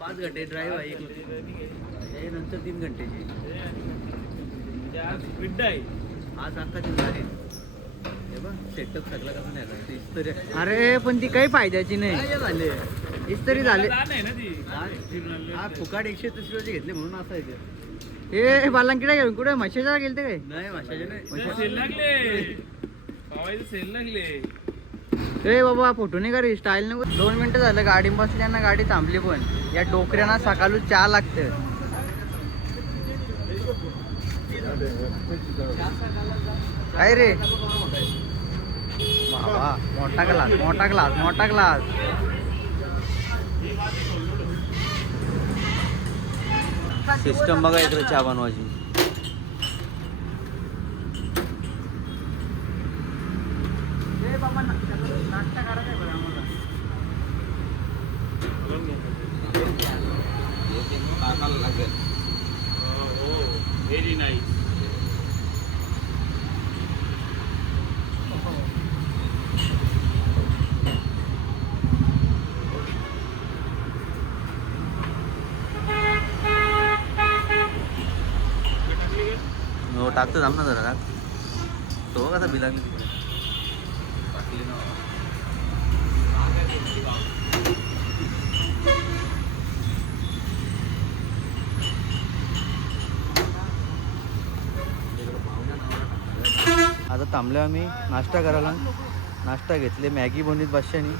पाच घंटे ड्राईव्ह आहे नंतर 3 घंटेची आज अख्खा दिवस आहे. सेटअप सगळा कसं नाही. अरे पण ती काही फायद्याची नाही झाले. इस्तरी झाले फुकाट 130 रुपये घेतले म्हणून असं आहे. हे बालांकिडा घेऊन कुठे माशाच्या गेलते काय? नाही माशाचे नाही. सेल लागले ए बाबा फोटो नाही का रे स्टाईल नको. 2 मिनिटं झालं गाडी बसल्यानं गाडी थांबली. पण या डोकऱ्यांना सकाळू चहा लागतं. काय रे बाबा मोठा ग्लास मोठा ग्लास मोठा ग्लास. सिस्टम बघा इकडे चहा बनवायची. नाश्ता करायचा बरं आम्हाला. लागेल. Very nice. हो टाकतो थांब ना जरा. तो कसा बिलांग टाकली ना. आता थांबलो आम्ही नाश्ता करायला. नाश्ता घेतले मॅगी बनवीत बादशाहनी.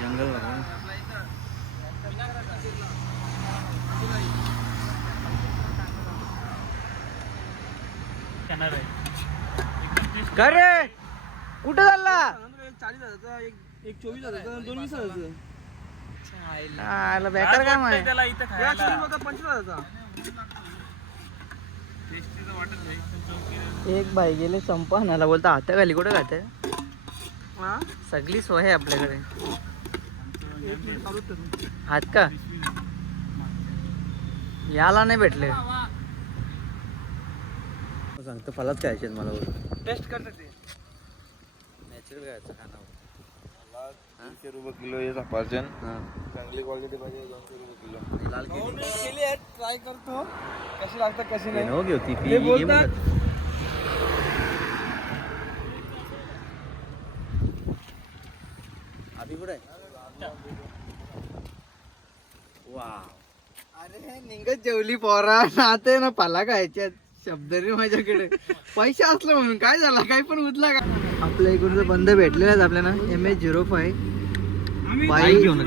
जंगल का रे कुठं चालला? 40,000चा एक 24,000चा 2 20,000चा. बेकार काय माहिती. 25,000चा. एक बाई गेले संपा आणायला. बोलता हाताखाली कुठं खाते. सगळी सोय आहे आपल्याकडे. हात का याला नाही भेटले. सांगतो फलाच खायचे मला. टेस्ट करते ते नॅचरल खायचं खाना. 300 रुपये किलो हे सफरचंद. चांगली क्वालिटी पाहिजे 200 रुपये किलो. लाल केली आहे. ट्राय करतो कशी लागतात कशी नाही. हो होती ते बोलतात अभि कुठे. वा अरे निघत जेवली पोरा. नाते ना फला खायच्या शब्द रे माझ्याकडे. पैसे असलं म्हणून काय झाला काय पण उचला का. आपल्या इकडचं बंद भेटलेलं आहे आपल्याला. MH05 बाईक घेऊन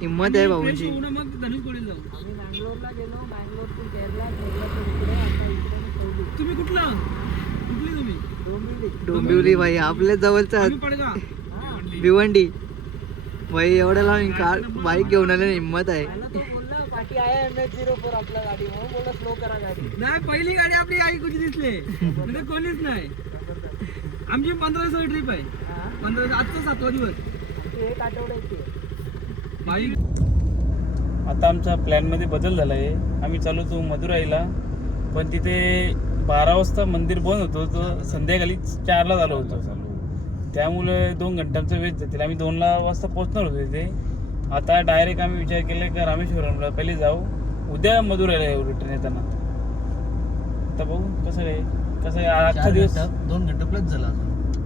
हिंमत आहे भाऊंची. तुम्ही कुठला डोंबिवली भाई आपल्या जवळचा. भिवंडी भाई एवढ्या लावून कार बाईक घेऊन आले. हिंमत आहे. आपल्या गाडी स्लो करा गाडी. नाही पहिली गाडी आपली आई कुठे दिसले म्हणजे कोणीच नाही. आमची 15 ट्रिप आहे. 15 आजचा 7वा दिवस. एक आठवडा बाईक. आता आमचा प्लॅन मध्ये बदल झाला आहे. आम्ही चालू होतो मदुराईला. पण तिथे 12 वाजता मंदिर बंद होतं. तो संध्याकाळी 4ला झालं होतं. त्यामुळे 2 घंट्यांचा वेळ जातील. आम्ही 2 वाजता पोहोचणार होतो तिथे. आता डायरेक्ट आम्ही विचार केला की रामेश्वरमला पहिले जाऊ. उद्या मदुराईला येऊ रिटर्न येताना. आता बघू कसं आहे. अख्खा दिवस 2 घंटे प्लस झाला.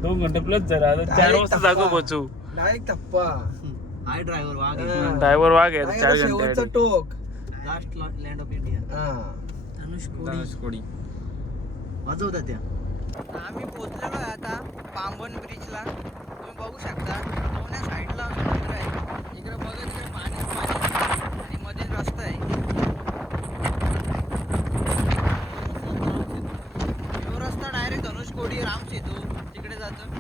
2 घंटे प्लस झाला. आता 4 वाजता जागो पोहोचू. डायरेक्ट थप्पा. हाय ड्रायव्हर वाघ. ड्रायव्हर वाघ आहे. 4 घंटे टोक. Last land of India. Dhanushkodi वाजवतात त्या. आम्ही पोहोचलेलो आहे आता पांबन ब्रिजला. तुम्ही बघू शकता दोन्ही साईडला समुद्र आहे. इकडे बघा तिकडे पाणी आणि मध्ये रस्ता आहे. तो रस्ता डायरेक्ट धनुषकोडी रामसेतू तिकडे जातो.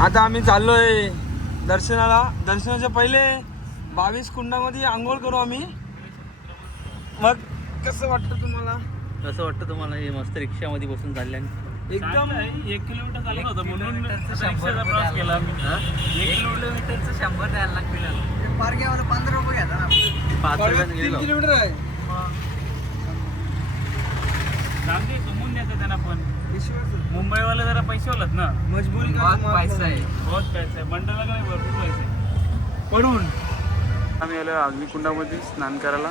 आता आम्ही चाललोय दर्शनाला. दर्शनाच्या पहिले 22 कुंडामध्ये आंघोळ करू आम्ही. मग कसं वाटतं तुम्हाला? कसं वाटतं तुम्हाला हे मस्त रिक्षामध्ये बसून चालल्याने? एकदम 1 किलोमीटर चालत होतं म्हणून रिक्षाचा प्रवास केला आम्ही. 1 किलोमीटरचं 100 द्यायला लागतील. पारख्यावर 15 रुपये घेता ना. 5 रुपयाने 3 गेलो. किलोमीटर आहे. चांगले कमवून द्यायचं त्यांना पण. मुंबईवाले जरा पैसे होतात ना. मजबुरी का बहुत पैसा आहे. बहुत पैसे आहे. मंडळाला काय भरपूर पैसे आहे. पडून आम्ही आलो अग्निकुंडामध्ये स्नान करायला.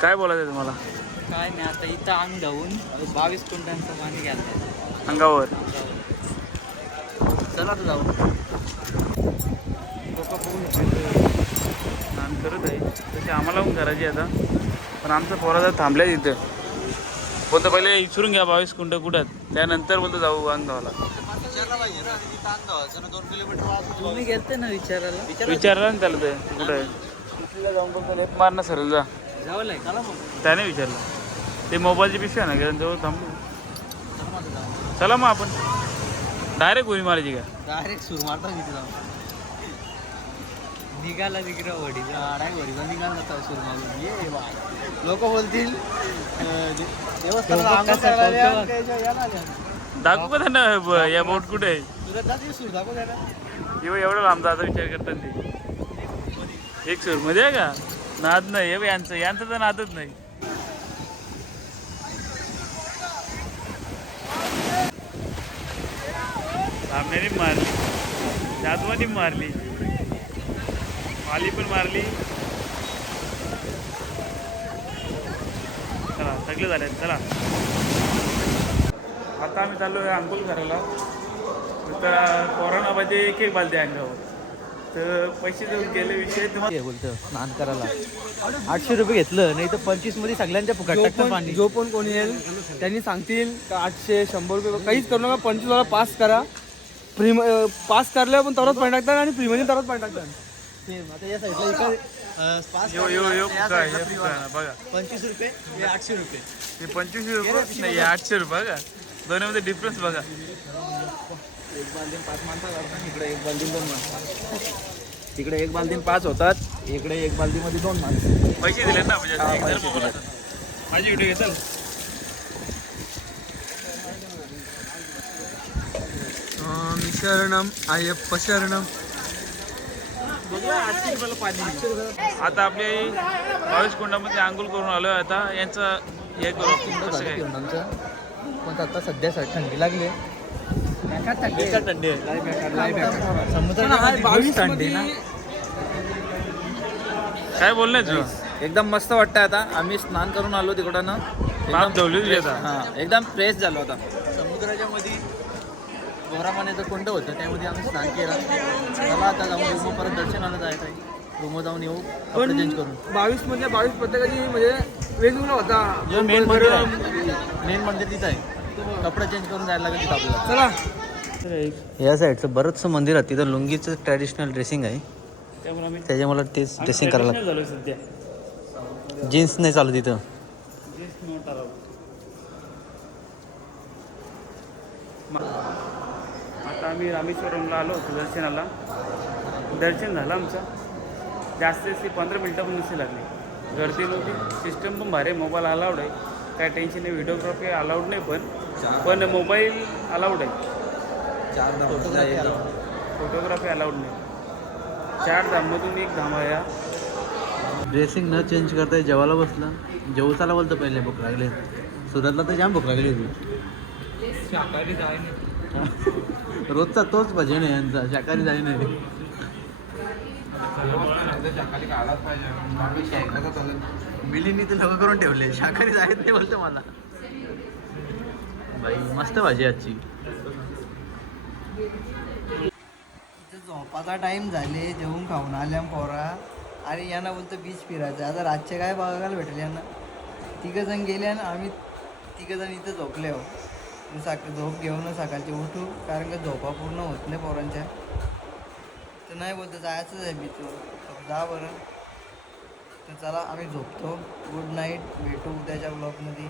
काय बोलायचं आहे तुम्हाला? काय नाही, आता इथं अंग धावून 22 कुंटांचं पाणी घ्यायला अंगावर चला तर जाऊ. स्नान करत आहे तसे आम्हाला पण करायची आता. पण आमचा पोरा जर थांबल्या तिथं बोलतो पहिले विचारून घ्या 22 कुंड कुठं आहेत. त्यानंतर बोलतो जाऊ अंगावाला. तुम्ही गेलते ना विचारायला? विचारलं ना त्याला ते कुठं आहे. तिथल्या जाऊन बोलतो लेप मार ना सरळ जा. जावं चला मग. त्याने विचारलं. ते मोबाईलची पिशवी आहे ना जवळ थांबलो. चला मग आपण डायरेक्ट गोळी मारायची का? डायरेक्ट सुरू मारता तिथे जाऊन. निघाला तिकडं वडीला डायरेक्ट वडीला निघाला जाता सुरू मारून. ये बा लोक बोलतील देवस्थानाला आंघोळ करायला या, त्याच्या याला आल्या. दाखवू का त्यांना या बोट कुठे आहे? तुला जाते सूर दाखव त्याला. किंवा एवढं लांब जायचा विचार करतात ते. एक सूर मध्ये आहे का? नाद नाही हे यांचं तर नादच नाही. सामन्याने मारली, जादवानी मारली, माली पण मारली. चला सगळे झाले. चला आता आम्ही चाललो आहे अंघोळ करायला. तर कोरोना पाहिजे एक बालदी अंगावर. तर पैसे देऊन गेले विषय तुम्हाला. हे बोलतं स्नान करायला 800 रुपये घेतलं, नाही तर 25 मध्ये सगळ्यांच्या फुकट टाकतात पाणी. जो पण कोणी येईल त्यांनी सांगतील का 800 100 रुपये काहीच करू नका. 25 वाला पास करा. फ्री पास करल्यावर पण तरच पाणी टाकतात आणि फ्रीमध्ये तरच पाणी टाकतात. आता या साईडला यो बघा 25 रुपये, हे 800 रुपये. हे 25 रुपये नाही 800 रुपये बघा. दोन्हीमध्ये डिफरन्स बघा. एक बाल्दीन 5 माणसं करतात, इकडे एक बाल्दीन 2 माणसं. तिकडे एक बाल्दीन 5 होतात, इकडे एक बाल्दीमध्ये 2 माणसं. पैसे दिले ना म्हणजे माझी व्हिडिओ घेताल. शरणम अय्यप्प शरणम. आता आपले 22 कुंडामध्ये आंघोळ करून आलो. आता यांचं हे करू आपण कसं काय. पण आता सध्या थंडी लागली. थंडी थंडी ना. काय बोलणे तू? एकदम मस्त वाटतं. आता आम्ही स्नान करून आलो तिकडनं. बाप धवलीच घेता. हां एकदम फ्रेश झालो. आता समुद्राच्या मध्ये गोरामानेचं कुंड होतं, त्यामध्ये आम्ही स्नान केलं. चला आता जाऊन रूम परत दर्शनाला जायचं आहे. रूम जाऊन येऊ कपडे चेंज करून. 22 मध्ये 22 प्रत्येकाची म्हणजे वेगवेगळा होता. जो मेन मंदिर आहे, मेन मंदिर तिथं आहे. कपडे चेंज करून जायला लागेल तिथं आपल्याला. चला या साईडचं बरंचसं मंदिर आहे. तिथं लुंगीचं ट्रॅडिशनल ड्रेसिंग आहे, त्यामुळे आम्ही त्याच्यामुळे तेच ड्रेसिंग करायला traditional झालोय सध्या. लागतं. जीन्स नाही चालू तिथं. Just not allowed. आता आम्ही रामेश्वरमला आलो होतो दर्शनाला. दर्शन झालं आमचं. जास्तीत 15 मिनटं पण नसती लागली. गर्दी नव्हती. सिस्टम पण भारी. मोबाईल अलाउड आहे, काय टेन्शन नाही. व्हिडिओग्राफी अलाउड नाही, पण मोबाईल अलाउड आहे. फोटोग्राफी अलाउड नाही. 4 धाममधून 1 धाम आहे. ड्रेसिंग न चेंज करता जेवायला बसलं. जेवताला बोलतं पहिले भूक लागले. सुरतला तर जाम भूक लागली होती. रोजचा तोच भजन आहे यांचा. शाकाहारी जाई नाही. मिलीनी ते लोक करून ठेवले. शाकाहारी जायत नाही बोलतं मला. बाई मस्त भाजी आजची. झोपाचा टाइम झाले, जेवून खाऊन आल्या पोरा. आणि यांना बोलतं बीच फिरायचं. आता रातचे काय बघायला भेटेल यांना. 3 जण गेले आणि आम्ही 3 जण इथं झोपले आहो. झोप घेऊन सकाळचे उठू, कारण का झोपा पूर्ण होत नाही पोरांच्या. तर नाही बोलतं जायचंच आहे बीचवर. जा बरं. तर चला आम्ही झोपतो. Good night. भेटू उद्याच्या ब्लॉगमध्ये.